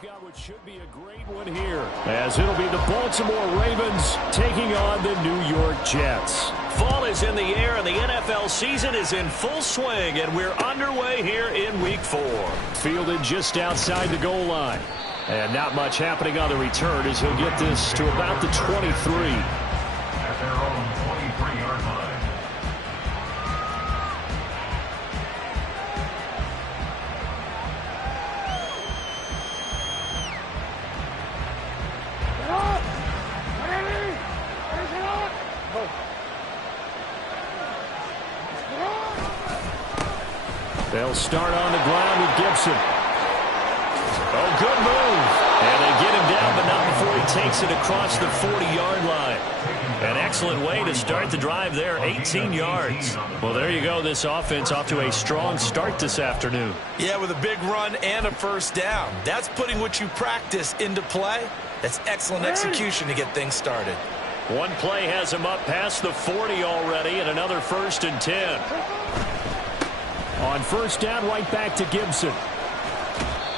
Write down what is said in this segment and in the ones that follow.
we've got what should be a great one here, as it'll be the Baltimore Ravens taking on the New York Jets. Fall is in the air, and the NFL season is in full swing, and we're underway here in Week 4. Fielded just outside the goal line. And not much happening on the return as he'll get this to about the 23. At their own 23-yard line. They'll start on the ground with Gibson. Oh, good move. And they get him down, but not before he takes it across the 40-yard line. An excellent way to start the drive there, 18 yards. Well, there you go. This offense off to a strong start this afternoon. Yeah, with a big run and a first down. That's putting what you practice into play. That's excellent execution to get things started. One play has him up past the 40 already, and another 1st and 10. On first down, right back to Gibson.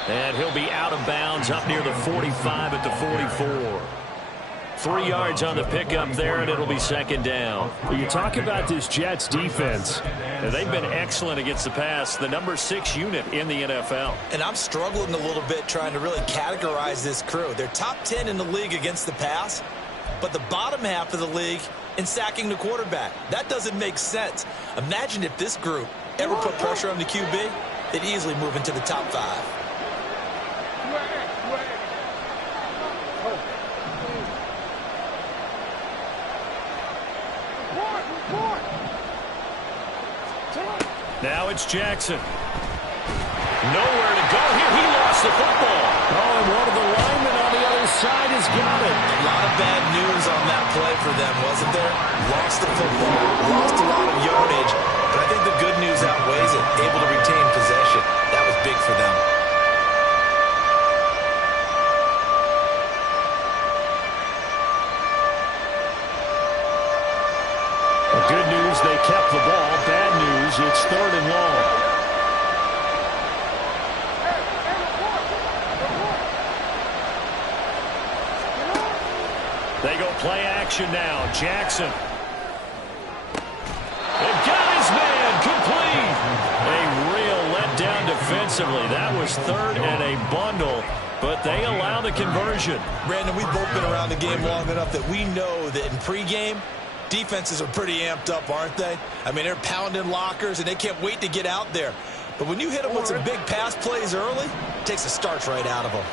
And he'll be out of bounds up near the 45 at the 44. 3 yards on the pickup there, and it'll be 2nd down. Well, you talk about this Jets defense. They've been excellent against the pass, the number 6 unit in the NFL. And I'm struggling a little bit trying to really categorize this crew. They're top 10 in the league against the pass, but the bottom half of the league in sacking the quarterback. That doesn't make sense. Imagine if this group ever put pressure on the QB, they'd easily move into the top 5. Now it's Jackson. Nowhere to go here. He lost the football. Oh, and one of the linemen on the other side has got it. A lot of bad news on that play for them, wasn't there? Lost the football, lost a lot of yardage, but I think the good news outweighs it. Able to retain possession. That was big for them. Good news, they kept the ball. Bad news, it's 3rd and long. They go play action now. Jackson. They've got his man complete. A real letdown defensively. That was 3rd and a bundle, but they allow the conversion. Brandon, we've both been around the game long enough that we know that in pregame, defenses are pretty amped up, aren't they? I mean, they're pounding lockers, and they can't wait to get out there. But when you hit them with some big pass plays early, it takes the starch right out of them.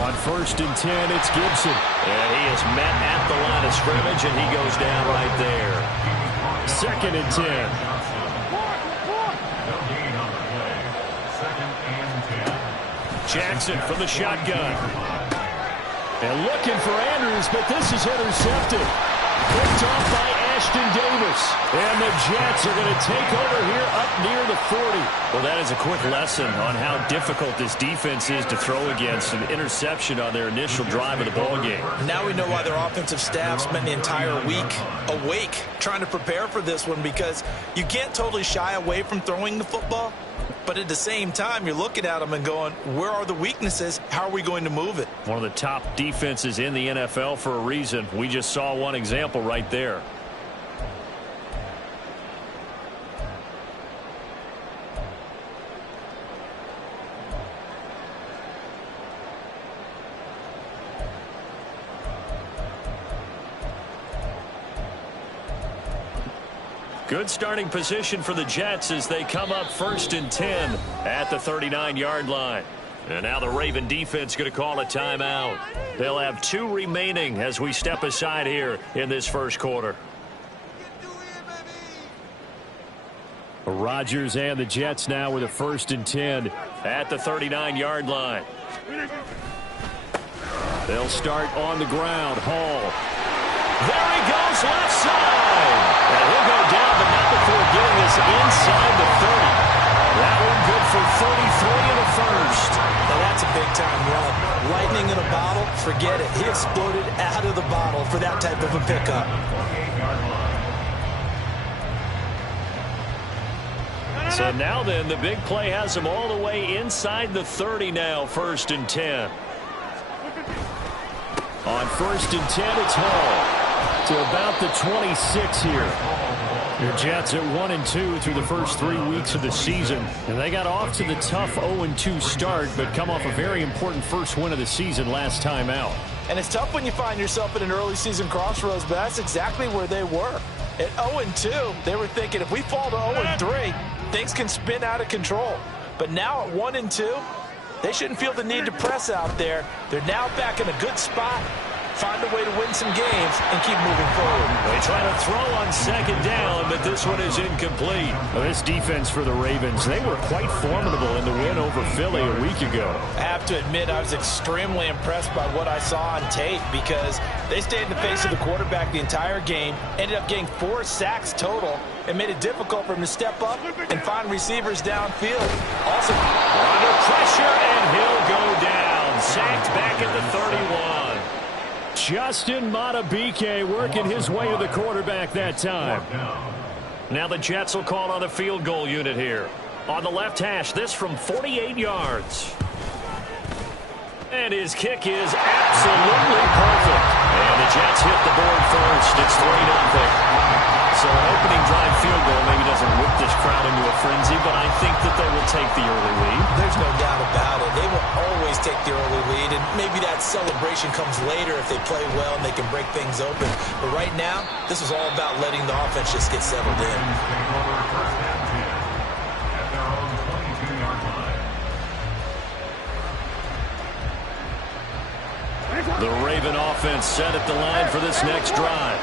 On 1st and 10, it's Gibson. And he is met at the line of scrimmage, and he goes down right there. 2nd and 10. Jackson from the shotgun. And looking for Andrews, but this is intercepted. Picked off by Ashton Davis. And the Jets are going to take over here up near the 40. Well, that is a quick lesson on how difficult this defense is to throw against. An interception on their initial drive of the ballgame. Now we know why their offensive staff spent the entire week awake trying to prepare for this one, because you can't totally shy away from throwing the football. But at the same time, you're looking at them and going, where are the weaknesses? How are we going to move it? One of the top defenses in the NFL for a reason. We just saw one example right there. Good starting position for the Jets as they come up 1st and 10 at the 39-yard line. And now the Raven defense going to call a timeout. They'll have 2 remaining as we step aside here in this first quarter. Rodgers and the Jets now with a 1st and 10 at the 39-yard line. They'll start on the ground. Hall. There he goes, left side. And he'll go down, but not before getting this inside the 30. That one good for 33 in the first. Now that's a big-time run. Lightning in a bottle, forget it. He exploded out of the bottle for that type of a pickup. So now then, the big play has them all the way inside the 30 now, 1st and 10. On 1st and 10, it's Hall to about the 26 here. Your Jets at 1-2 through the first 3 weeks of the season. And they got off to the tough 0-2 start, but come off a very important first win of the season last time out. And it's tough when you find yourself at an early season crossroads, but that's exactly where they were. At 0-2, they were thinking if we fall to 0-3, things can spin out of control. But now at 1-2, they shouldn't feel the need to press out there. They're now back in a good spot. Find a way to win some games and keep moving forward. They try to throw on 2nd down, but this one is incomplete. Well, this defense for the Ravens, they were quite formidable in the win over Philly a week ago. I have to admit, I was extremely impressed by what I saw on tape because they stayed in the face of the quarterback the entire game, ended up getting 4 sacks total, and made it difficult for him to step up and find receivers downfield. Also, under pressure, and he'll go down. Sacked back at the 31. Justin Madubuike working his way to the quarterback that time. Now the Jets will call on the field goal unit here. On the left hash, this from 48 yards. And his kick is absolutely perfect. And the Jets hit the board first. It's 3-0. So an opening drive field goal maybe doesn't whip this crowd into a frenzy, but I think that they will take the early lead. There's no doubt about it. They will always take the early lead, and maybe that celebration comes later if they play well and they can break things open. But right now, this is all about letting the offense just get settled in. The Raven offense set at the line for this next drive.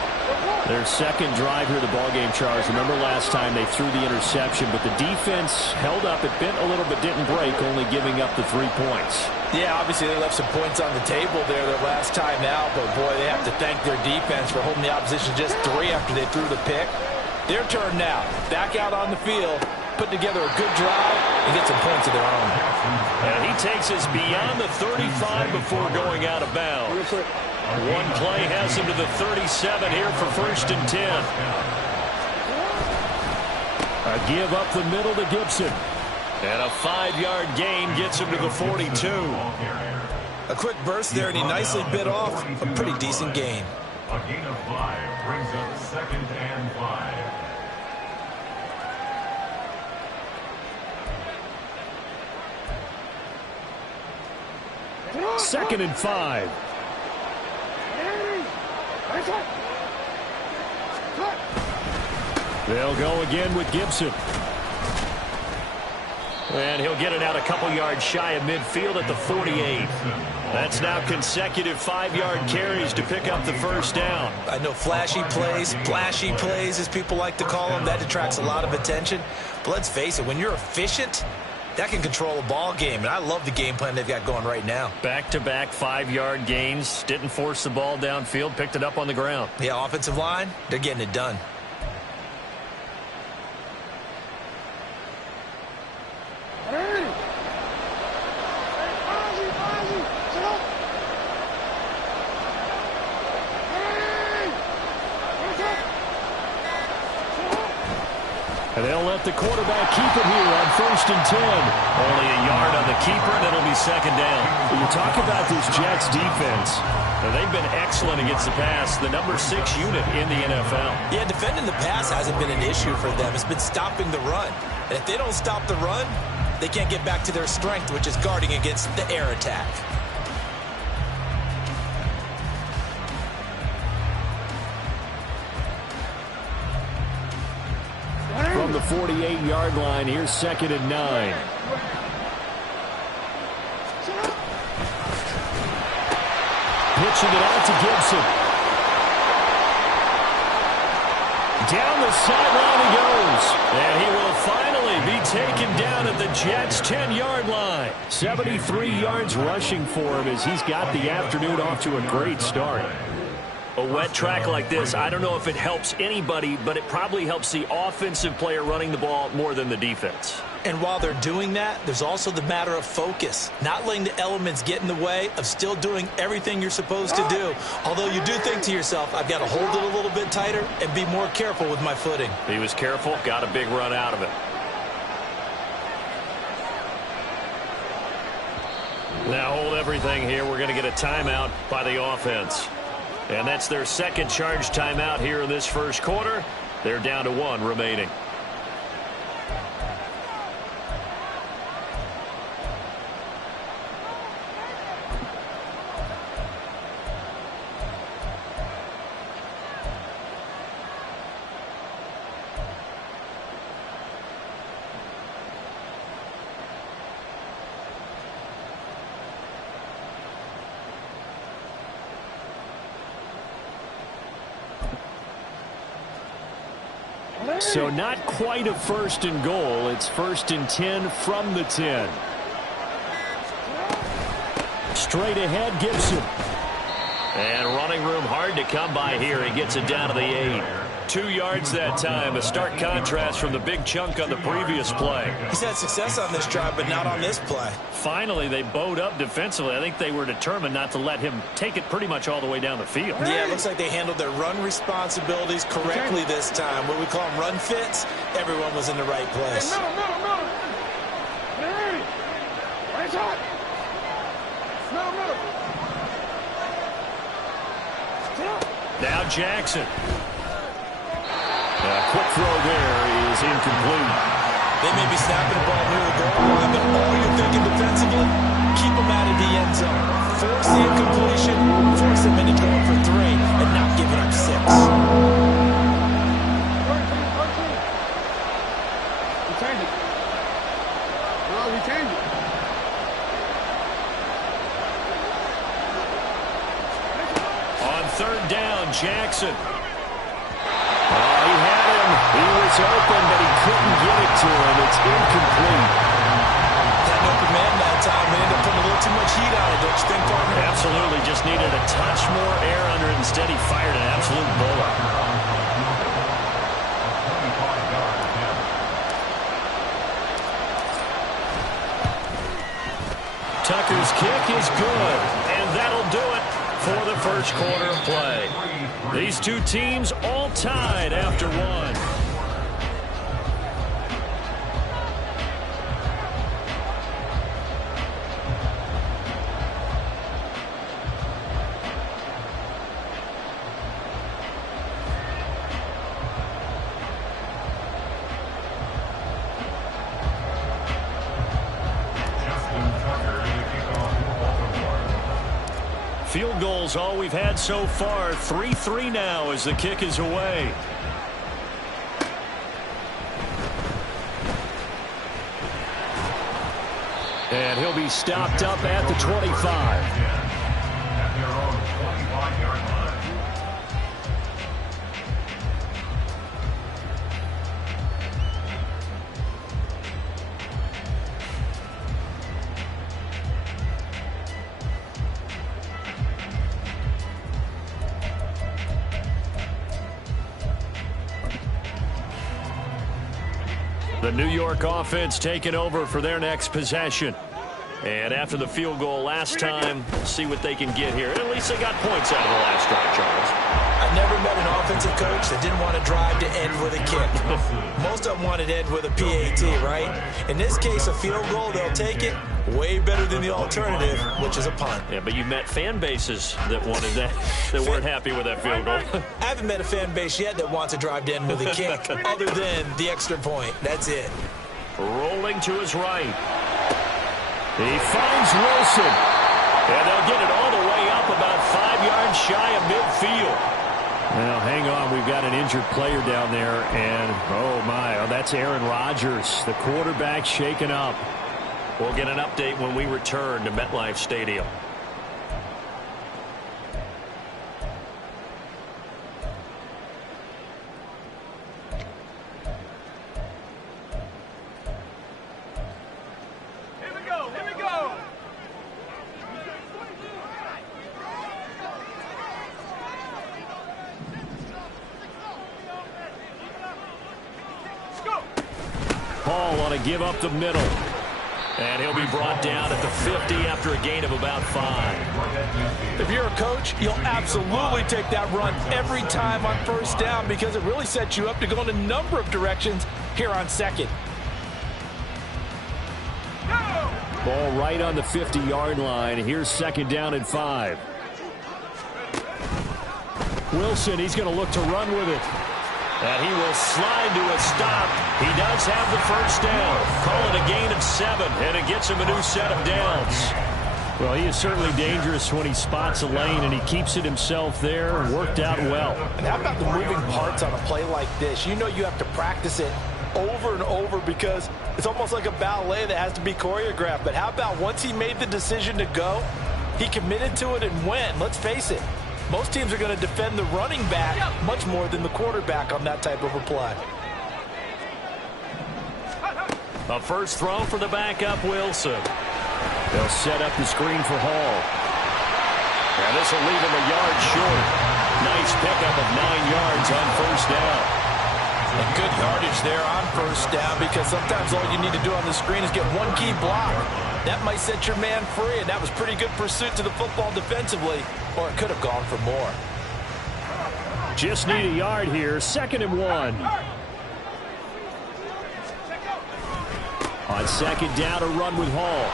Their second drive here of the ballgame, Charles. Remember last time they threw the interception, but the defense held up. It bent a little but didn't break, only giving up the 3 points. Yeah, obviously they left some points on the table there their last time out, but boy, they have to thank their defense for holding the opposition just 3 after they threw the pick. Their turn now. Back out on the field, put together a good drive, and get some points of their own. And he takes us beyond the 35 before going out of bounds. One play has him to the 37 here for 1st and 10. A give up the middle to Gibson. And a 5-yard gain gets him to the 42. A quick burst there, and he nicely bit off a pretty decent gain. A gain of 5 brings up 2nd and 5. Second and 5. They'll go again with Gibson. And he'll get it out a couple yards shy of midfield at the 48. That's now consecutive 5-yard carries to pick up the 1st down. I know flashy plays, as people like to call them, that attracts a lot of attention. But let's face it, when you're efficient, that can control a ball game, and I love the game plan they've got going right now. Back-to-back 5-yard gains. Didn't force the ball downfield. Picked it up on the ground. Yeah, offensive line, they're getting it done. And they'll let the quarterback keep it here on 1st and 10. Only a yard on the keeper, and it'll be 2nd down. When you talk about this Jets defense, they've been excellent against the pass, the number 6 unit in the NFL. Yeah, defending the pass hasn't been an issue for them. It's been stopping the run. And if they don't stop the run, they can't get back to their strength, which is guarding against the air attack. From the 48-yard line, here's 2nd and 9. Pitching it out to Gibson. Down the sideline he goes. And he will finally be taken down at the Jets' 10-yard line. 73 yards rushing for him as he's got the afternoon off to a great start. A wet track like this, I don't know if it helps anybody, but it probably helps the offensive player running the ball more than the defense. And while they're doing that, there's also the matter of focus. Not letting the elements get in the way of still doing everything you're supposed to do. Although you do think to yourself, I've got to hold it a little bit tighter and be more careful with my footing. He was careful, got a big run out of it. Now hold everything here. We're going to get a timeout by the offense. And that's their second charge timeout here in this first quarter. They're down to 1 remaining. So not quite a 1st and goal. It's 1st and 10 from the 10. Straight ahead, Gibson. And running room hard to come by here. He gets it down to the 8. 2 yards that time. A stark contrast from the big chunk on the previous play. He's had success on this drive, but not on this play. Finally, they bowed up defensively. I think they were determined not to let him take it pretty much all the way down the field. Yeah, it looks like they handled their run responsibilities correctly this time. What we call them run fits, everyone was in the right place. Now Jackson. A quick throw there is incomplete. They may be snapping the ball near the goal line, but all you're thinking defensively, keep them out of the end zone. Force the incompletion, force them into going for 3, and not giving up 6. On 3rd down, Jackson. He had him. He was open, but he couldn't get it to him. It's incomplete. That open man that time ended up putting a little too much heat on it, don't you think, partner? Absolutely. Just needed a touch more air under it. Instead, he fired an absolute bullet. Tucker's kick is good, and that'll do it for the first quarter of play. These two teams all tied after 1. Field goals all we've had so far. 3-3 now as the kick is away. And he'll be stopped up at the 25. At their own 25-yard line. The New York offense taking over for their next possession. And after the field goal last time, see what they can get here. At least they got points out of the last drive, Charles. I never met an offensive coach that didn't want to drive to end with a kick. Most of them wanted to end with a PAT, right? In this case, a field goal, they'll take it. Way better than the alternative, which is a punt. Yeah, but you've met fan bases that wanted that, that weren't happy with that field goal. I haven't met a fan base yet that wants to drive to end with a kick, other than the extra point. That's it. Rolling to his right. He finds Wilson. And they'll get it all the way up about 5 yards shy of midfield. Now, hang on. We've got an injured player down there. And, oh, my, that's Aaron Rodgers, the quarterback shaken up. We'll get an update when we return to MetLife Stadium. Paul on a give up the middle. And he'll be brought down at the 50 after a gain of about 5. If you're a coach, you'll absolutely take that run every time on first down because it really sets you up to go in a number of directions here on second. Ball right on the 50-yard line. Here's second down and 5. Wilson, he's going to look to run with it. And he will slide to a stop. He does have the first down. Call it a gain of 7, and it gets him a new set of downs. Well, he is certainly dangerous when he spots a lane, and he keeps it himself there. Worked out well. And how about the moving parts on a play like this? You know you have to practice it over and over because it's almost like a ballet that has to be choreographed. But how about once he made the decision to go, he committed to it and went. Let's face it, most teams are going to defend the running back much more than the quarterback on that type of a play. A first throw for the backup, Wilson. They'll set up the screen for Hall. And this will leave him a yard short. Nice pickup of 9 yards on first down. And good yardage there on first down because sometimes all you need to do on the screen is get one key block. That might set your man free, and that was pretty good pursuit to the football defensively, or it could have gone for more. Just need a yard here. Second and 1. On second down, a run with Hall.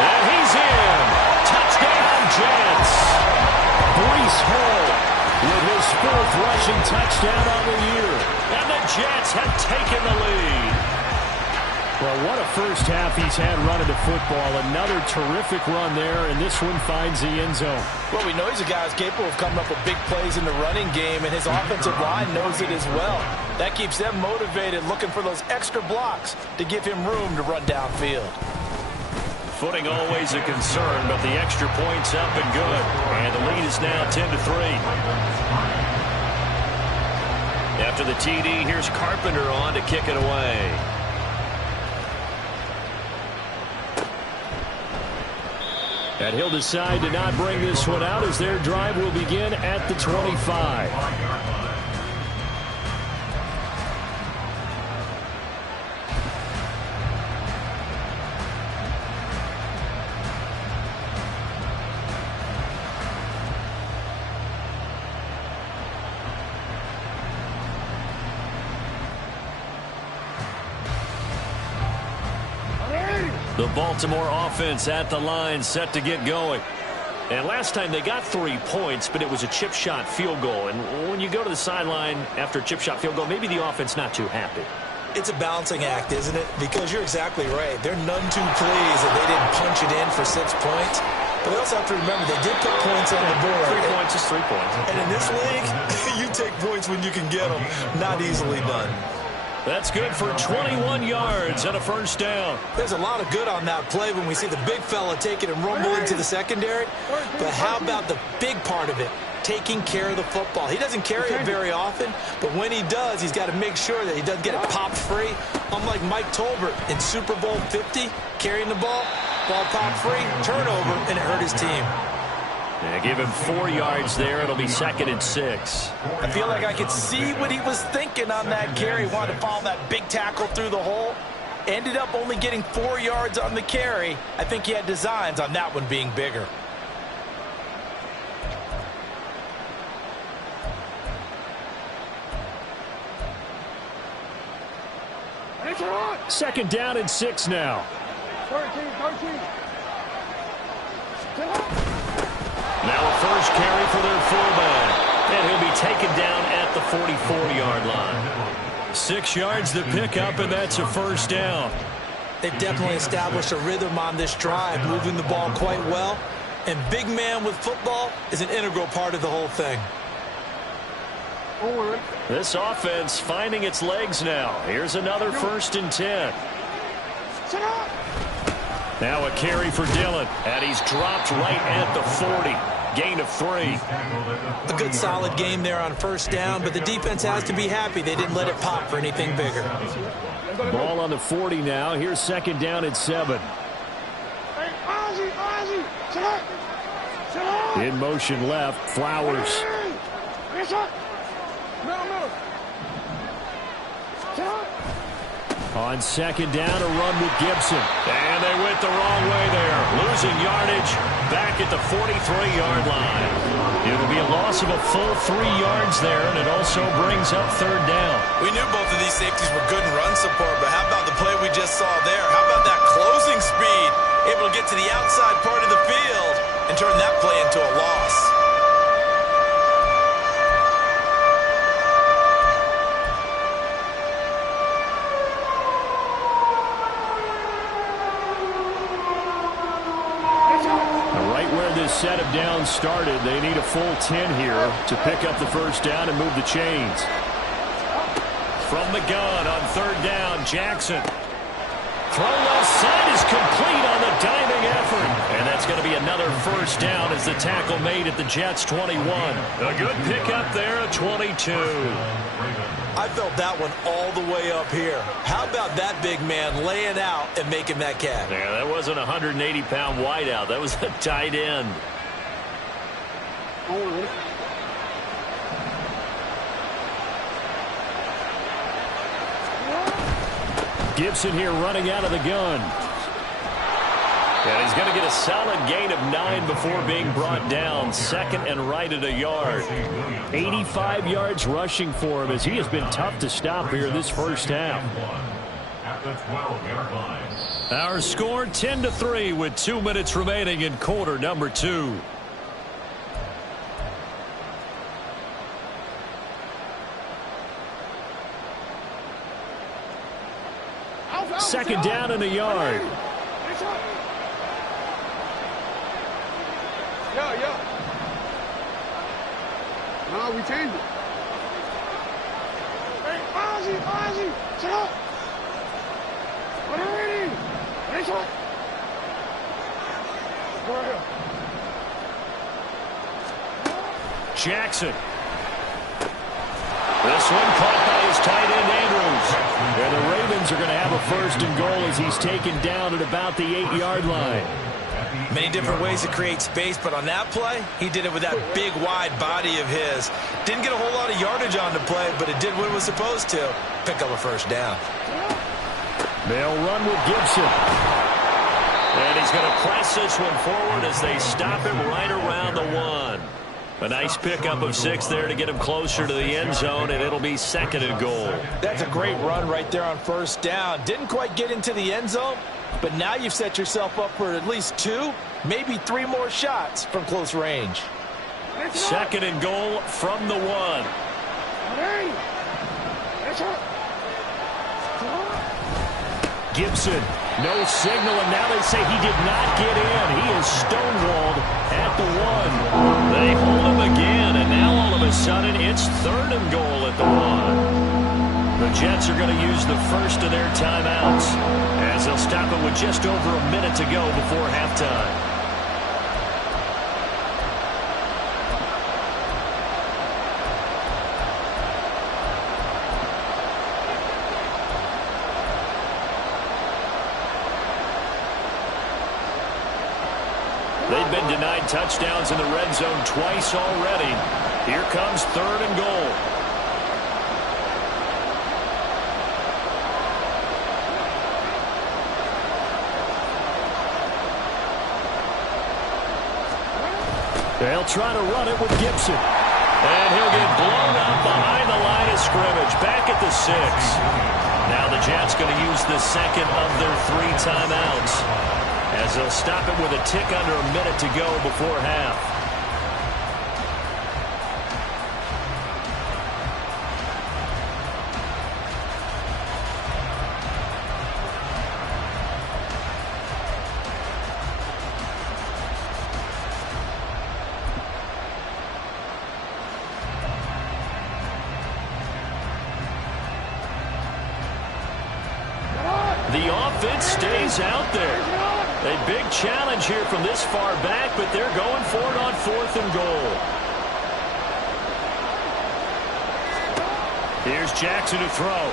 And he's in. Touchdown, Jets. Breece Hall with his 4th rushing touchdown on the year. And the Jets have taken the lead. Well, what a first half he's had running the football. Another terrific run there, and this one finds the end zone. Well, we know he's a guy who's capable of coming up with big plays in the running game, and his offensive line knows it as well. That keeps them motivated, looking for those extra blocks to give him room to run downfield. Footing always a concern, but the extra point's up and good. And the lead is now 10-3. After the TD, here's Carpenter on to kick it away. And he'll decide to not bring this one out as their drive will begin at the 25. The Baltimore offense at the line, set to get going. And last time they got 3 points, but it was a chip shot field goal. And when you go to the sideline after a chip shot field goal, maybe the offense not too happy. It's a balancing act, isn't it? Because you're exactly right. They're none too pleased that they didn't punch it in for 6 points. But they also have to remember they did put points on the board. 3 points is 3 points. And in this league, you take points when you can get them. Not easily done. That's good for 21 yards and a first down. There's a lot of good on that play when we see the big fella take it and rumble into the secondary. But how about the big part of it? Taking care of the football. He doesn't carry it very often, but when he does, he's got to make sure that he doesn't get it popped free. Unlike Mike Tolbert in Super Bowl 50, carrying the ball popped free, turnover, and it hurt his team. Yeah, give him 4 yards there. It'll be 2nd and 6. I feel like I could see what he was thinking on that carry. He wanted to follow that big tackle through the hole. Ended up only getting 4 yards on the carry. I think he had designs on that one being bigger. Second down and 6 now. 13. Now a first carry for their fullback. And he'll be taken down at the 44-yard line. 6 yards to pick up, and that's a first down. They've definitely established a rhythm on this drive, moving the ball quite well. And big man with football is an integral part of the whole thing. This offense finding its legs now. Here's another 1st and 10. Now a carry for Dillon, and he's dropped right at the 40. Gain of 3. A good solid game there on first down, but the defense has to be happy they didn't let it pop for anything bigger. Ball on the 40 now. Here's second down and 7. In motion left, Flowers. On second down, a run with Gibson. And they went the wrong way there. Losing yardage back at the 43-yard line. It'll be a loss of a full 3 yards there, and it also brings up third down. We knew both of these safeties were good in run support, but how about the play we just saw there? How about that closing speed? Able to get to the outside part of the field and turn that play into a loss. Set of downs started. They need a full 10 here to pick up the first down and move the chains. From the gun on third down, Jackson. Throw left side is complete on the diving effort. And that's going to be another first down as the tackle made at the Jets' 21. A good pickup there at 22. I felt that one all the way up here. How about that big man laying out and making that catch? Yeah, that wasn't a 180-pound wideout. That was a tight end. Gibson here running out of the gun. And he's going to get a solid gain of 9 before being brought down. Second and right at a yard. 85 yards rushing for him as he has been tough to stop here this first half. At the 12-yard line. Our score 10-3 with 2 minutes remaining in quarter number 2. Second down and a yard. No, we changed it. Hey, Ozzy, shut up. What are we doing? Hey, shut up. Go right here. Jackson. This one caught by his tight end, Andrews. And the Ravens are going to have a first and goal as he's taken down at about the 8-yard line. Many different ways to create space, but on that play, he did it with that big, wide body of his. Didn't get a whole lot of yardage on the play, but it did what it was supposed to. Pick up a first down. They'll run with Gibson. And he's going to press this one forward as they stop him right around the 1. A nice pickup of 6 there to get him closer to the end zone, and it'll be second and goal. That's a great run right there on first down. Didn't quite get into the end zone, but now you've set yourself up for at least 2, maybe 3 more shots from close range. Second and goal from the 1. Gibson, no signal, and now they say he did not get in. He is stonewalled at the 1. They hold him again, and now all of a sudden it's third and goal at the 1. The Jets are going to use the first of their timeouts as they'll stop it with just over a minute to go before halftime. They've been denied touchdowns in the red zone twice already. Here comes third and goal. They'll try to run it with Gibson. And he'll get blown up behind the line of scrimmage. Back at the 6. Now the Jets going to use the second of their 3 timeouts, as they'll stop it with a tick under a minute to go before half. The offense stays out there. A big challenge here from this far back, but they're going for it on 4th and goal. Here's Jackson to throw.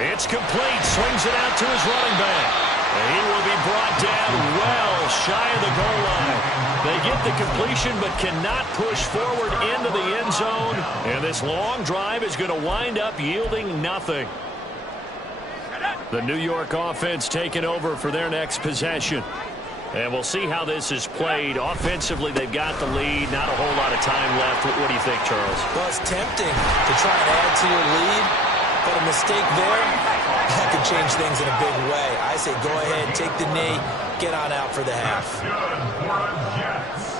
It's complete. Swings it out to his running back. And he will be brought down well shy of the goal line. They get the completion but cannot push forward into the end zone. And this long drive is going to wind up yielding nothing. The New York offense taking over for their next possession. And we'll see how this is played. Offensively, they've got the lead. Not a whole lot of time left. What do you think, Charles? Well, it's tempting to try and add to your lead, but a mistake there, that could change things in a big way. I say go ahead, take the knee, get on out for the half. Good for a Jets.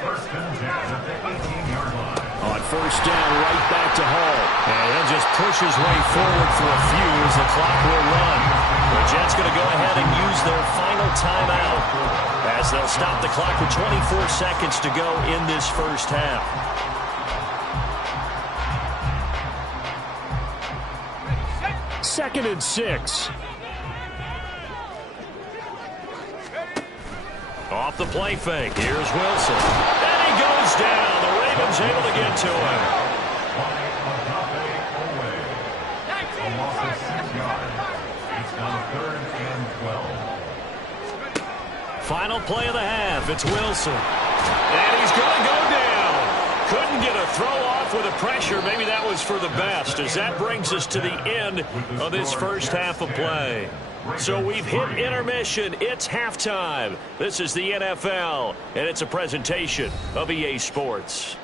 First and 10 at the 18-yard line. On first down, right back to Hall. And he'll just push his way forward for a few as the clock will run. The Jets going to go ahead and use their final timeout as they'll stop the clock with 24 seconds to go in this first half. Second and 6. Off the play fake. Here's Wilson. And he goes down. The Ravens able to get to him. A loss of 6 yards. It's now 3rd and 12. Final play of the half. It's Wilson. And he's going to go down. Couldn't get a throw off with the pressure. Maybe that was for the best, as that brings us to the end of this first half of play. So we've hit intermission. It's halftime. This is the NFL, and it's a presentation of EA Sports.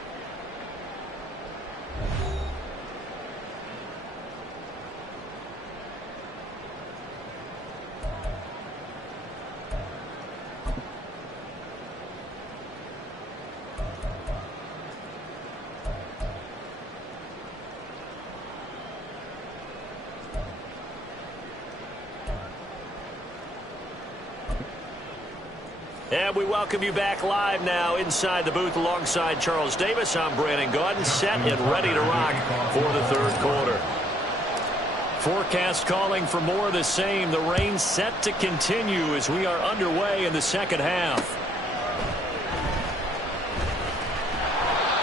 And we welcome you back live now inside the booth alongside Charles Davis. I'm Brandon Gaudin, set and ready to rock for the third quarter. Forecast calling for more of the same. The rain set to continue as we are underway in the second half.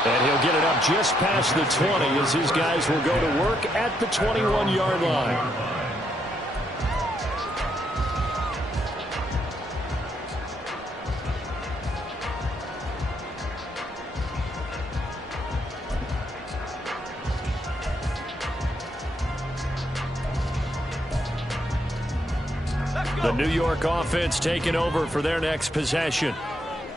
And he'll get it up just past the 20 as his guys will go to work at the 21-yard line. The New York offense taking over for their next possession.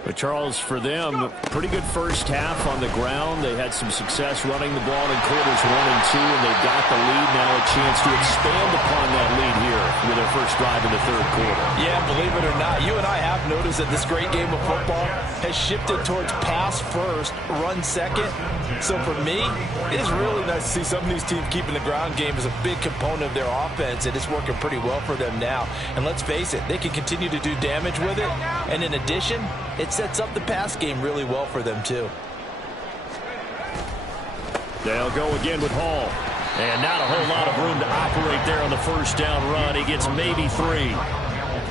But Charles, for them, pretty good first half on the ground. They had some success running the ball in quarters 1 and 2, and they got the lead. Now a chance to expand upon that lead here with their first drive in the third quarter. Yeah, believe it or not, you and I have noticed that this great game of football has shifted towards pass first, run second. So for me, it is really nice to see some of these teams keeping the ground game as a big component of their offense, and it's working pretty well for them now. And let's face it, they can continue to do damage with it. And in addition, it sets up the pass game really well for them, too. They'll go again with Hall. And not a whole lot of room to operate there on the first down run. He gets maybe 3.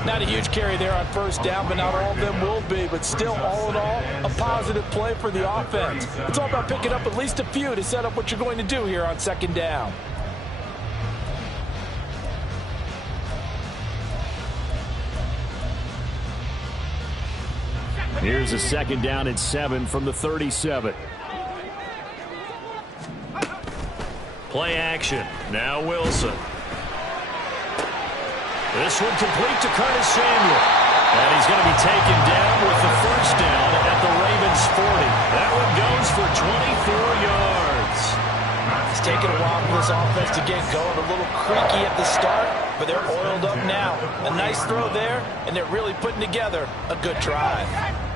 Not a huge carry there on first down, but not all of them will be. But still, all in all, a positive play for the offense. It's all about picking up at least a few to set up what you're going to do here on second down. Here's a second down and 7 from the 37. Play action. Now Wilson. This one complete to Curtis Samuel. And he's going to be taken down with the first down at the Ravens 40. That one goes for 24 yards. It's taken a while for this offense to get going. A little creaky at the start, but they're oiled up now. A nice throw there, and they're really putting together a good drive.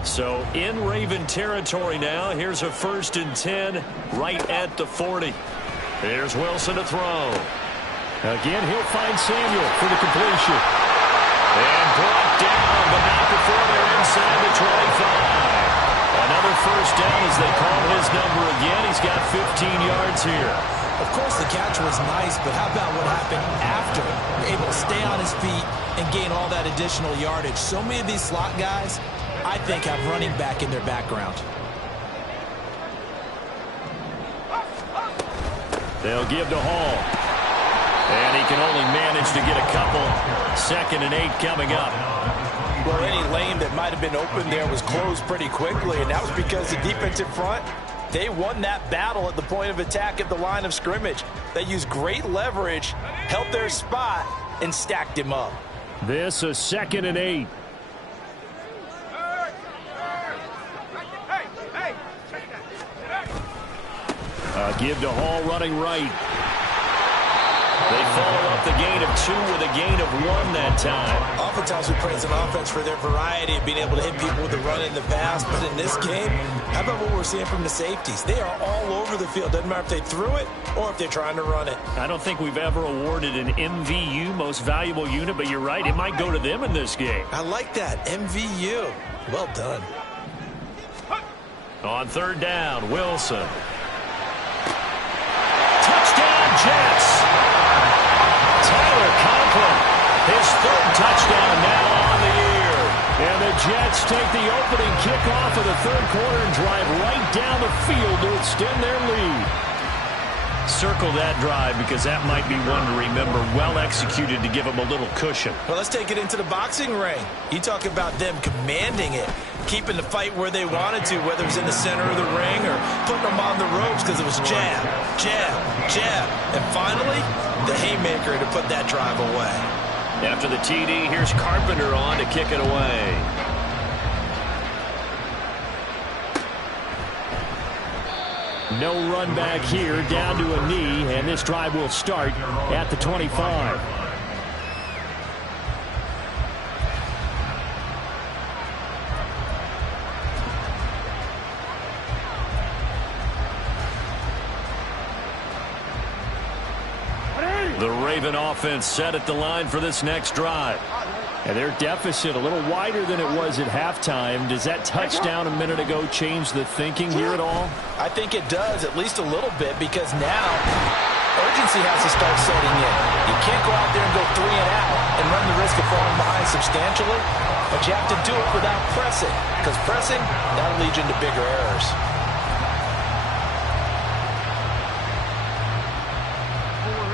So in Raven territory now. Here's a 1st and 10 right at the 40. Here's Wilson to throw. Again, he'll find Samuel for the completion. And brought down, but not before they're inside the 25. Another first down as they call his number again. He's got 15 yards here. Of course, the catch was nice, but how about what happened after? Able to stay on his feet and gain all that additional yardage. So many of these slot guys, I think, have running back in their background. They'll give to Hall. And he can only manage to get a couple. 2nd and 8 coming up. Well, any lane that might have been open there was closed pretty quickly, and that was because the defensive front They won that battle at the point of attack at the line of scrimmage. They used great leverage, held their spot, and stacked him up. This a 2nd and 8. Give to Hall running right. They follow up the gain of 2 with a gain of 1 that time. Oftentimes we praise an offense for their variety of being able to hit people with the run in the pass, but in this game, how about what we're seeing from the safeties? They are all over the field. Doesn't matter if they threw it or if they're trying to run it. I don't think we've ever awarded an MVU, most valuable unit, but you're right, it might go to them in this game. I like that, MVU. Well done. On 3rd down, Wilson. Touchdown, Jets. Tyler Conklin, his 3rd touchdown now on the year. And the Jets take the opening kickoff of the 3rd quarter and drive right down the field to extend their lead. Circle that drive because that might be one to remember. Well executed to give them a little cushion. Well, let's take it into the boxing ring. You talk about them commanding it, keeping the fight where they wanted to, whether it was in the center of the ring or putting them on the ropes because it was jab, jab, jab. And finally, the haymaker to put that drive away. After the TD, here's Carpenter on to kick it away. No run back here, down to a knee, and this drive will start at the 25. The Raven offense set at the line for this next drive. And their deficit a little wider than it was at halftime. Does that touchdown a minute ago change the thinking here at all? I think it does, at least a little bit, because now urgency has to start setting in. You can't go out there and go 3 and out and run the risk of falling behind substantially, but you have to do it without pressing, because pressing, that'll lead you into bigger errors.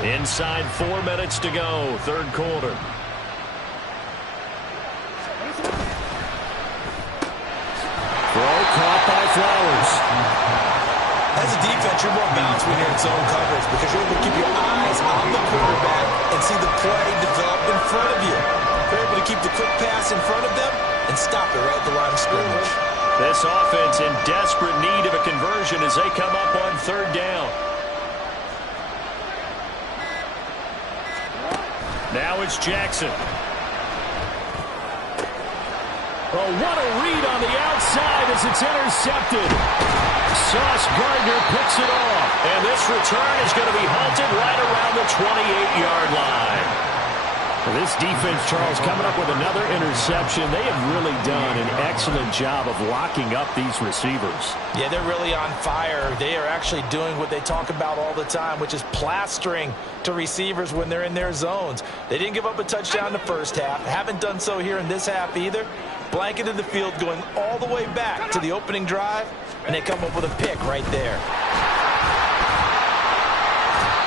Inside 4 minutes to go, 3rd quarter. Throw caught by Flowers. As a defense, you're more balanced when you're in zone coverage because you're able to keep your eyes on the quarterback and see the play develop in front of you. You're able to keep the quick pass in front of them and stop it right at the line of scrimmage. This offense in desperate need of a conversion as they come up on 3rd down. Now it's Jackson. Oh, what a read on the outside as it's intercepted. Sauce Gardner picks it off. And this return is going to be halted right around the 28-yard line. Well, this defense, Charles, coming up with another interception. They have really done an excellent job of locking up these receivers. Yeah, they're really on fire. They are actually doing what they talk about all the time, which is plastering to receivers when they're in their zones. They didn't give up a touchdown in the first half. Haven't done so here in this half either. Blanketed the field going all the way back to the opening drive, and they come up with a pick right there.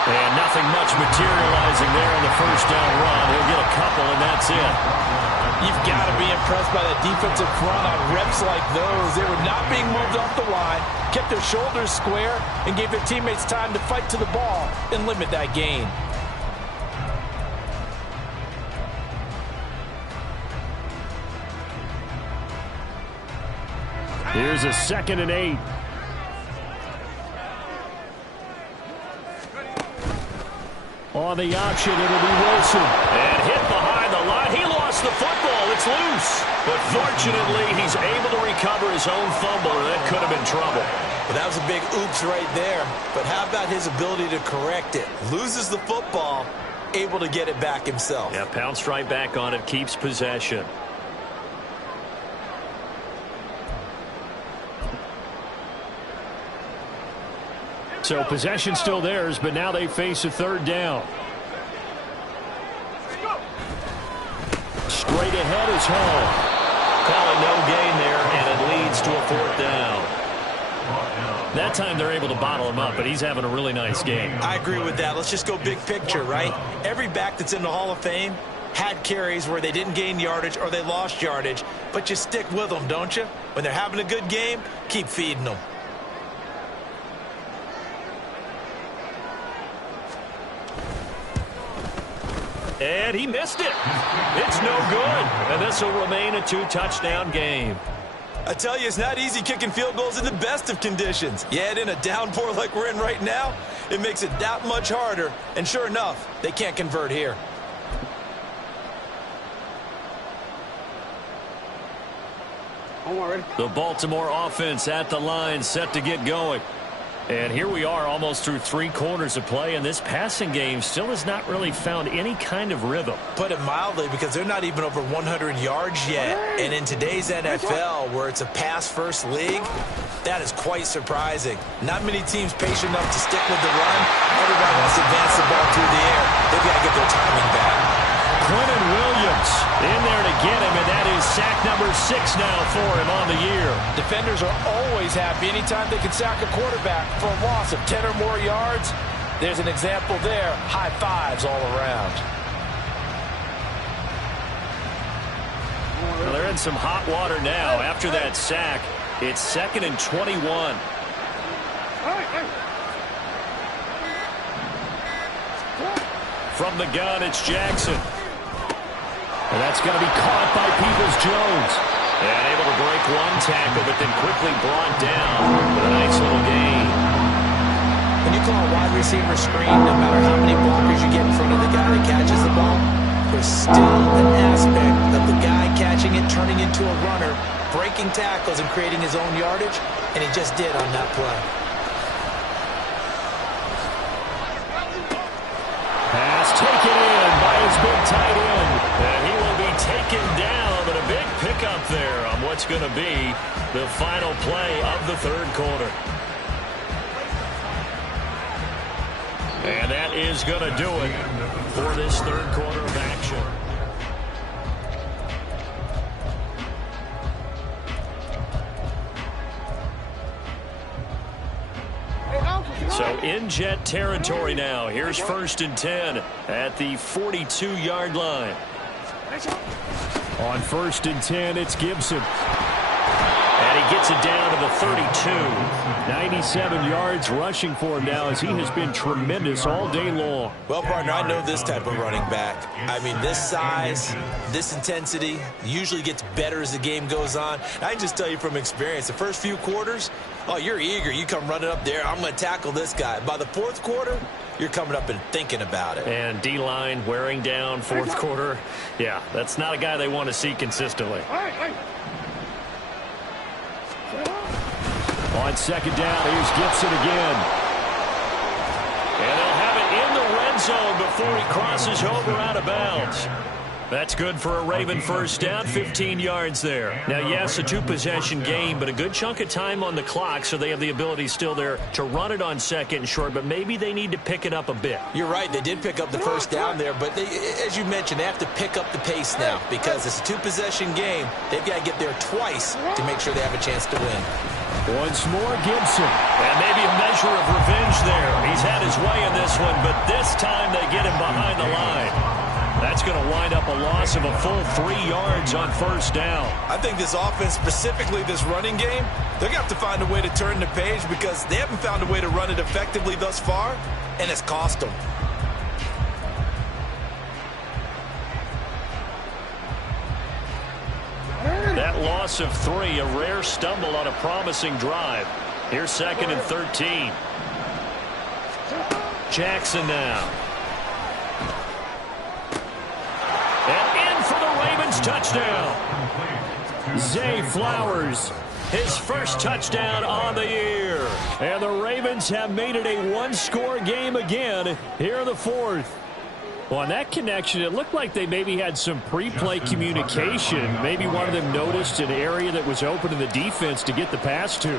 And nothing much materializing there in the 1st down run. He'll get a couple, and that's it. You've got to be impressed by the defensive front on reps like those. They were not being moved off the line, kept their shoulders square, and gave their teammates time to fight to the ball and limit that gain. Here's a 2nd and 8. On the option, it'll be Wilson. And hit behind the line. He lost the football. It's loose. But fortunately, he's able to recover his own fumble, or that could have been trouble. Well, that was a big oops right there. But how about his ability to correct it? Loses the football, able to get it back himself. Yeah, pounced right back on it, keeps possession. So possession still theirs, but now they face a 3rd down. Straight ahead is Hall. Calling no gain there, and it leads to a 4th down. That time they're able to bottle him up, but he's having a really nice game. I agree with that. Let's just go big picture, right? Every back that's in the Hall of Fame had carries where they didn't gain yardage or they lost yardage, but you stick with them, don't you? When they're having a good game, keep feeding them. And he missed it. It's no good. And this will remain a 2-touchdown game. I tell you, it's not easy kicking field goals in the best of conditions. You add in a downpour like we're in right now, it makes it that much harder. And sure enough, they can't convert here. The Baltimore offense at the line, set to get going. And here we are almost through 3 quarters of play, and this passing game still has not really found any kind of rhythm. Put it mildly, because they're not even over 100 yards yet. And in today's NFL, where it's a pass-first league, that is quite surprising. Not many teams patient enough to stick with the run. Everybody wants to advance the ball through the air. They've got to get their timing back. Quinnen Williams in there to get him, and that is sack number 6 now for him on the year. Defenders are always happy anytime they can sack a quarterback for a loss of 10 or more yards. There's an example there. High fives all around. Well, they're in some hot water now after that sack. It's 2nd and 21. From the gun, it's Jackson. And that's going to be caught by Peoples-Jones. And able to break one tackle, but then quickly brought down with a nice little gain. When you call a wide receiver screen, no matter how many blockers you get in front of the guy that catches the ball, there's still an aspect of the guy catching it, turning into a runner, breaking tackles and creating his own yardage, and he just did on that play. Pass taken in by his big tight end. And he will be taken down, but a big pickup there on what's going to be the final play of the 3rd quarter. And that is going to do it for this 3rd quarter of action. So in Jet territory now. Here's 1st and 10 at the 42-yard line. On 1st and 10, it's Gibson. And he gets it down to the 32. 97 yards rushing for him now, as he has been tremendous all day long. Well, partner, I know this type of running back. I mean, this size, this intensity usually gets better as the game goes on. I can just tell you from experience, the first few quarters, oh, you're eager. You come running up there, I'm going to tackle this guy. By the 4th quarter, you're coming up and thinking about it. And D-line wearing down 4th quarter. Yeah, that's not a guy they want to see consistently. On 2nd down, here's Gibson again. And they'll have it in the red zone before he crosses over out of bounds. That's good for a Raven first down, 15 yards there. Now, yes, a 2-possession game, but a good chunk of time on the clock, so they have the ability still there to run it on 2nd and short, but maybe they need to pick it up a bit. You're right. They did pick up the first down there, but they, as you mentioned, they have to pick up the pace now because it's a 2-possession game. They've got to get there twice to make sure they have a chance to win. Once more, Gibson. And maybe a measure of revenge there. He's had his way in this one, but this time they get him behind the line. That's going to wind up a loss of a full 3 yards on 1st down. I think this offense, specifically this running game, they're going to have to find a way to turn the page because they haven't found a way to run it effectively thus far, and it's cost them. That loss of 3, a rare stumble on a promising drive. Here's 2nd and 13. Jackson now. And in for the Ravens touchdown. Zay Flowers, his first touchdown on the year. And the Ravens have made it a 1-score game again here in the 4th. Well, on that connection, it looked like they maybe had some pre-play communication. Maybe one of them noticed an area that was open in the defense to get the pass to.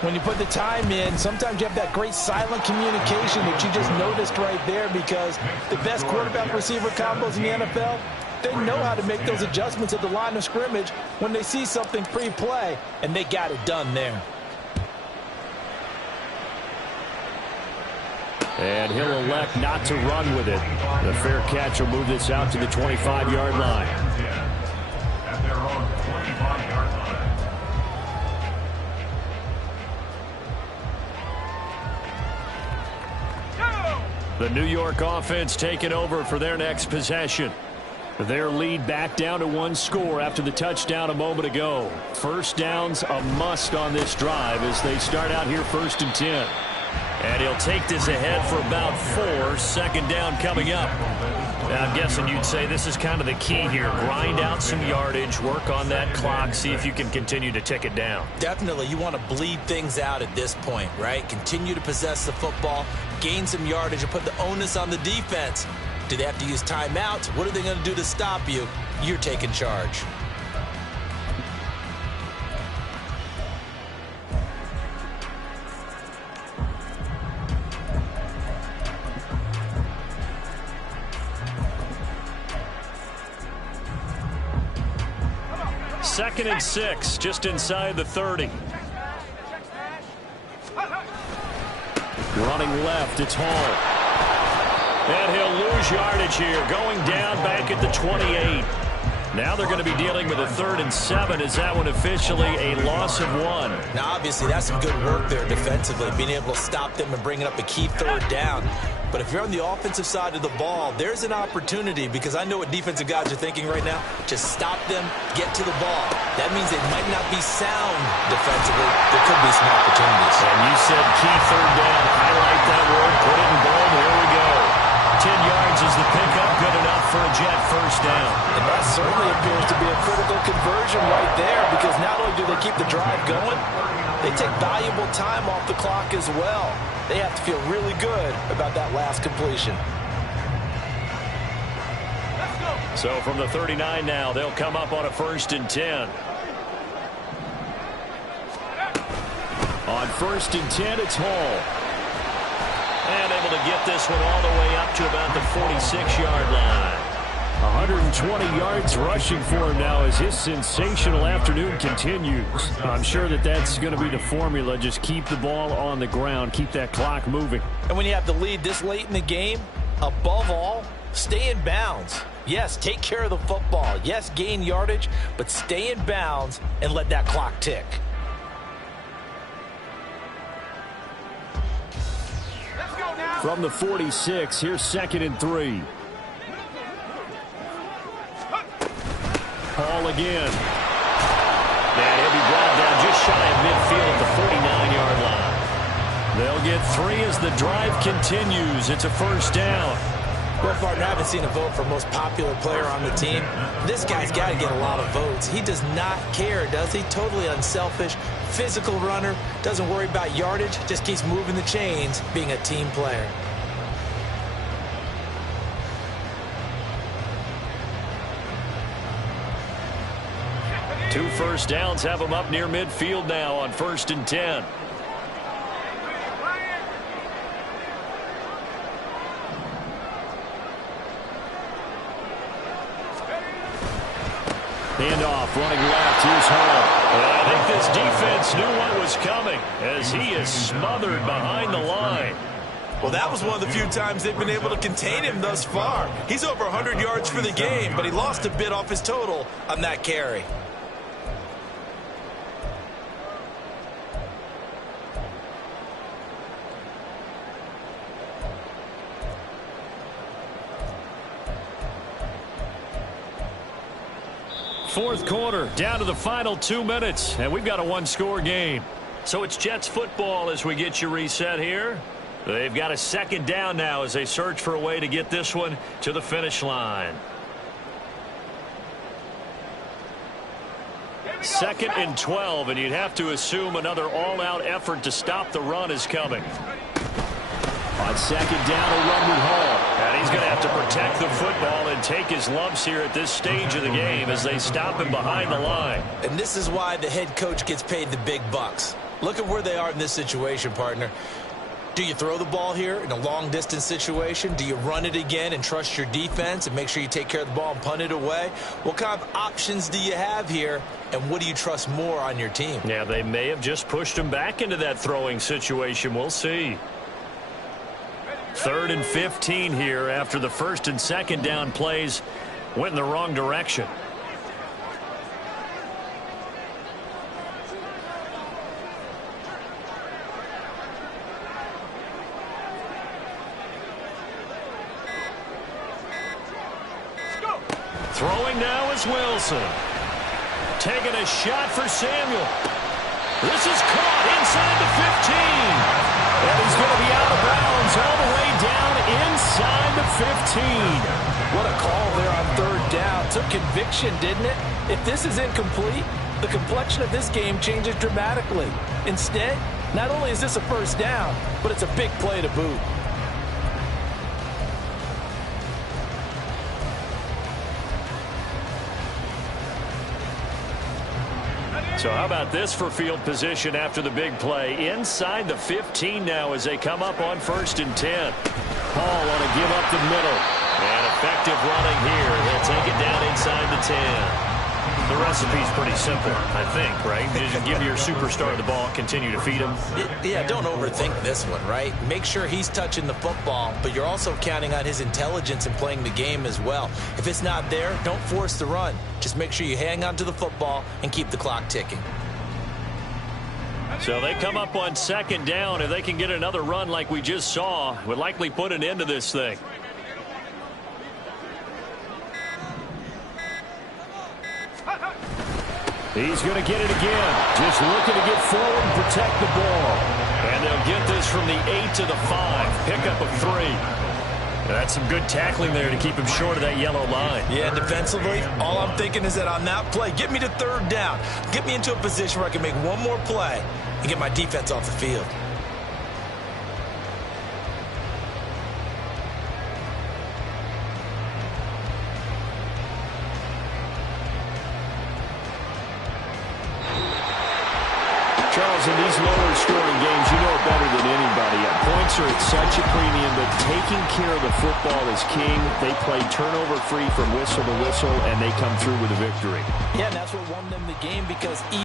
When you put the time in, sometimes you have that great silent communication that you just noticed right there, because the best quarterback-receiver combos in the NFL, they know how to make those adjustments at the line of scrimmage when they see something pre-play, and they got it done there. And he'll elect not to run with it. The fair catch will move this out to the 25-yard line. At their own 25-yard line. The New York offense taking over for their next possession. Their lead back down to one score after the touchdown a moment ago. First down's a must on this drive as they start out here 1st and 10. And he'll take this ahead for about 4. Second down coming up. Now, I'm guessing you'd say this is kind of the key here. Grind out some yardage, work on that clock, see if you can continue to tick it down. Definitely, you want to bleed things out at this point, right? Continue to possess the football, gain some yardage, and put the onus on the defense. Do they have to use timeouts? What are they going to do to stop you? You're taking charge. Second and 6, just inside the 30. Running left, it's Hall. And he'll lose yardage here, going down back at the 28. Now they're going to be dealing with a 3rd and 7. Is that one officially a loss of 1? Now, obviously, that's some good work there defensively, being able to stop them and bringing up a key 3rd down. But if you're on the offensive side of the ball, there's an opportunity, because I know what defensive guys are thinking right now. Just stop them, get to the ball. That means they might not be sound defensively. There could be some opportunities. And you said key 3rd down. Highlight that word, put it in bold. Here we go. 10 yards is the pickup, good enough for a Jet first down. And that certainly appears to be a critical conversion right there, because not only do they keep the drive going, they take valuable time off the clock as well. They have to feel really good about that last completion. So from the 39 now, they'll come up on a 1st and 10. On 1st and 10, it's Hall. And able to get this one all the way up to about the 46-yard line. 120 yards rushing for him now as his sensational afternoon continues. I'm sure that that's going to be the formula. Just keep the ball on the ground. Keep that clock moving. And when you have the lead this late in the game, above all, stay in bounds. Yes, take care of the football. Yes, gain yardage, but stay in bounds and let that clock tick. From the 46, here's 2nd and 3. Hall again. And he'll be brought down just shy of midfield at the 49-yard line. They'll get 3 as the drive continues. It's a 1st down. Well, partner, I haven't seen a vote for most popular player on the team. This guy's got to get a lot of votes. He does not care, does he? Totally unselfish, physical runner, doesn't worry about yardage, just keeps moving the chains, being a team player. Two first downs have him up near midfield now on 1st and 10. Handoff, running left, here's Hall. I think this defense knew what was coming as he is smothered behind the line. Well, that was one of the few times they've been able to contain him thus far. He's over 100 yards for the game, but he lost a bit off his total on that carry. Fourth quarter, down to the final 2 minutes, and we've got a one-score game. So it's Jets football as we get you reset here. They've got a 2nd down now as they search for a way to get this one to the finish line. 2nd and 12, and you'd have to assume another all-out effort to stop the run is coming. On 2nd down, a run with Hall. And he's going to have to protect the football and take his lumps here at this stage of the game as they stop him behind the line. And this is why the head coach gets paid the big bucks. Look at where they are in this situation, partner. Do you throw the ball here in a long-distance situation? Do you run it again and trust your defense and make sure you take care of the ball and punt it away? What kind of options do you have here, and what do you trust more on your team? Yeah, they may have just pushed him back into that throwing situation. We'll see. 3rd and 15 here after the 1st and 2nd down plays went in the wrong direction. Throwing now is Wilson. Taking a shot for Samuel. This is caught inside the 15. And he's going to be out of bounds all the way down inside the 15. What a call there on third down. Took conviction, didn't it? If this is incomplete, the complexion of this game changes dramatically. Instead, not only is this a first down, but it's a big play to boot. So how about this for field position after the big play? Inside the 15 now as they come up on 1st and 10. Paul want to give up the middle. And effective running here. He'll take it down inside the 10. The recipe's pretty simple, I think, right? You just give your superstar the ball, continue to feed him. Yeah, don't overthink this one, right? Make sure he's touching the football, but you're also counting on his intelligence in playing the game as well. If it's not there, don't force the run. Just make sure you hang on to the football and keep the clock ticking. So they come up on 2nd down. If they can get another run like we just saw, would likely put an end to this thing. He's going to get it again. Just looking to get forward and protect the ball. And they'll get this from the 8 to the 5. Pickup of 3. That's some good tackling there to keep him short of that yellow line. Yeah, defensively, all I'm thinking is that on that play, get me to 3rd down. Get me into a position where I can make one more play and get my defense off the field. Charles, in these lower scoring games, you know it better than anybody. Points are at such a premium, but taking care of the football is king. They play turnover free from whistle to whistle, and they come through with a victory. Yeah, and that's what won them the game because